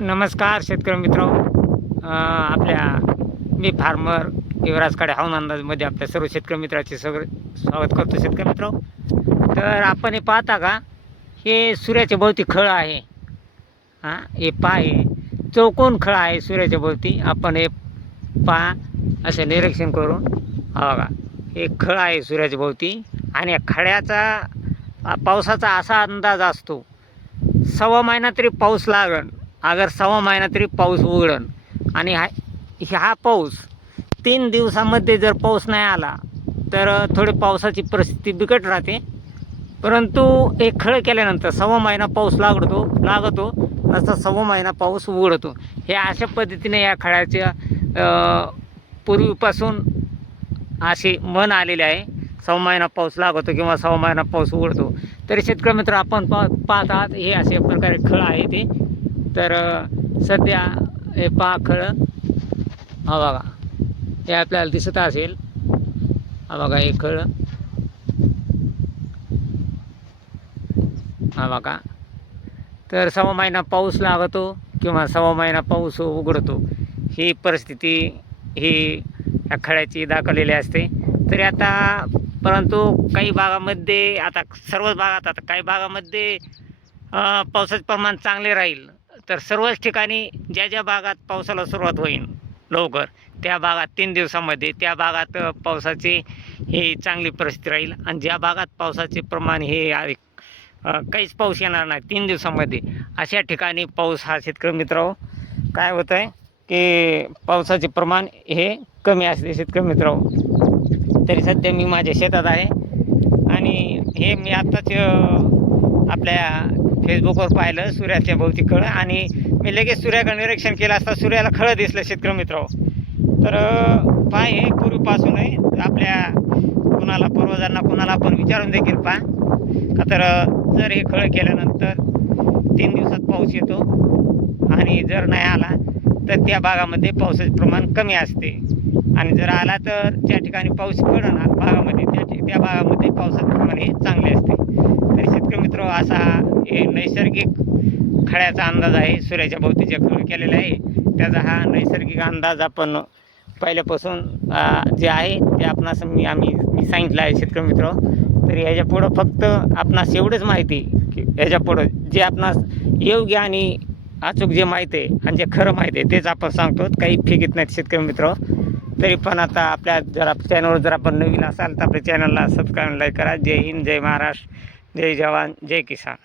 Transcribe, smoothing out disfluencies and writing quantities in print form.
नमस्कार शेतकरी मित्र, आपल्या मी फार्मर युवराज काळे हवामान अंदाजमध्ये आपल्या सर्व शेतकरी मित्राचे सगळे स्वागत करतो. शेतकरी मित्र, तर आपण हे पाहता का, हे सूर्याच्या भोवती खळ आहे. हे पहा, हे चौकोन खळ आहे सूर्याच्या भोवती. आपण हे पहा, असं निरीक्षण करून बघा, हे खळ आहे सूर्याच्या भोवती. आणि या खळ्याचा पावसाचा असा अंदाज असतो, सव्वा महिना तरी पाऊस लागण, अगर सव्वा महिना तरी पाऊस उघडन. आणि हा पाऊस 3 दिवसामध्ये जर पाऊस नाही आला तर थोडी पावसाची परिस्थिती बिकट राहते. परंतु एक खळ केल्यानंतर सव्वा महिना पाऊस लागतो असा सव्वा महिना पाऊस उघडतो. हे अशा पद्धतीने या खळ्याच्या पूर्वीपासून असे म्हण आलेले आहे, सव्वा महिना पाऊस लागतो किंवा सव्वा महिना पाऊस उघडतो. तरी शेतकरी मित्र, आपण पाहतात हे अशा प्रकारे खळ आहे ते. तर सध्या हे पहा खळ, हा बघा, हे आपल्याला दिसत असेल. हा बघा, हे खळ, हा बघा. तर सव्वा महिना पाऊस लागतो किंवा सव्वा महिना पाऊस उघडतो, ही परिस्थिती ही या खळ्याची दाखवलेली असते. तरी आता परंतु काही भागामध्ये, आता सर्वच भागात, आता काही भागामध्ये पावसाचे प्रमाण चांगले राहील. तर सर्वच ठिकाणी ज्या ज्या भागात पावसाला सुरुवात होईल लवकर, त्या भागात 3 दिवसामध्ये त्या भागात पावसाची ही चांगली परिस्थिती राहील. आणि ज्या भागात पावसाचे प्रमाण हे काहीच पाऊस येणार नाही 3 दिवसामध्ये, अशा ठिकाणी पाऊस हा शेतकरी मित्र काय होतं आहे की पावसाचे प्रमाण हे कमी असते. शेतकरी मित्र, तरी सध्या मी माझ्या शेतात आहे आणि हे मी आत्ताच आपल्या फेसबुकवर पाहिलं सूर्याच्या भोवती खळ, आणि मी लगेच सूर्याकडे निरीक्षण केलं असता सूर्याला खळं दिसलं. शेतकरी मित्र, तर पाय हे पूर्वीपासून आहे आपल्या कुणाला पूर्वजांना कुणाला आपण विचारून देखील पहा का, तर जर हे खळ केल्यानंतर 3 दिवसात पाऊस येतो आणि जर नाही आला तर त्या भागामध्ये पावसाचे प्रमाण कमी असते. आणि जर आला तर ज्या ठिकाणी पाऊस पडणार भागामध्ये त्या भागामध्ये पावसाचे प्रमाण हे चांगले असते. तरी शेतकरी मित्र, असा हे नैसर्गिक खळ्याचा अंदाज आहे. सूर्याच्या भोवतीचे खळ केलेला आहे, त्याचा हा नैसर्गिक अंदाज आपण पहिल्यापासून जे आहे ते आपणास मी सांगितलं आहे. शेतकरी मित्र, तरी ह्याच्या पुढं फक्त आपणास एवढंच माहिती की ह्याच्या पुढं जे आपणास योग्य आणि अचूक जे माहिती आहे आणि जे खरं माहिती आहे तेच आपण सांगतो, काही फेकीत नाहीत. शेतकरी मित्र, तरी पण आता आपल्या जर चॅनलवर जर आपण नवीन असाल तर आपल्या चॅनलला सबस्क्राईब, लाईक करा. जय हिंद, जय महाराष्ट्र, जय जवान, जय किसान.